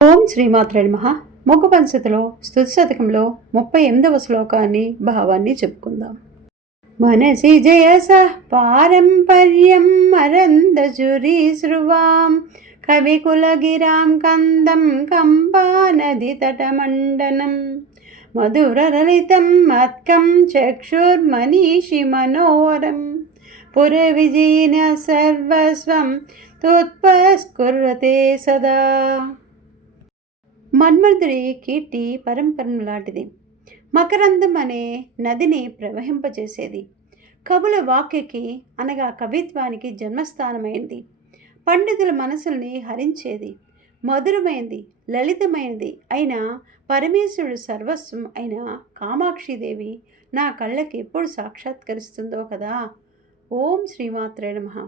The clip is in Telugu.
ఓం శ్రీమాత్రే నమః. ముఖపంచతిలో స్తుతి శతకంలో 38వ శ్లోకాన్ని భావాన్ని చెప్పుకుందాం. మనసి జయస పారంపర్యం మరందజురీ శ్రువాం కవికులగిరాం కందం కంపానది తటమండనం మధురలలితం మత్కం చక్షుర్మనీషి మనోహరం పురవిజయన సర్వస్వం తుత్పస్కుర్వతే సదా. మన్మధుడి కీర్తి పరంపరను లాంటిది. మకరందం అనే నదిని ప్రవహింపజేసేది. కవుల వాక్యకి అనగా కవిత్వానికి జన్మస్థానమైంది. పండితుల మనసుల్ని హరించేది. మధురమైంది, లలితమైనది అయిన పరమేశ్వరుడు సర్వస్వం అయిన కామాక్షిదేవి నా కళ్ళకి ఎప్పుడు సాక్షాత్కరిస్తుందో కదా. ఓం శ్రీమాత్రే నమః.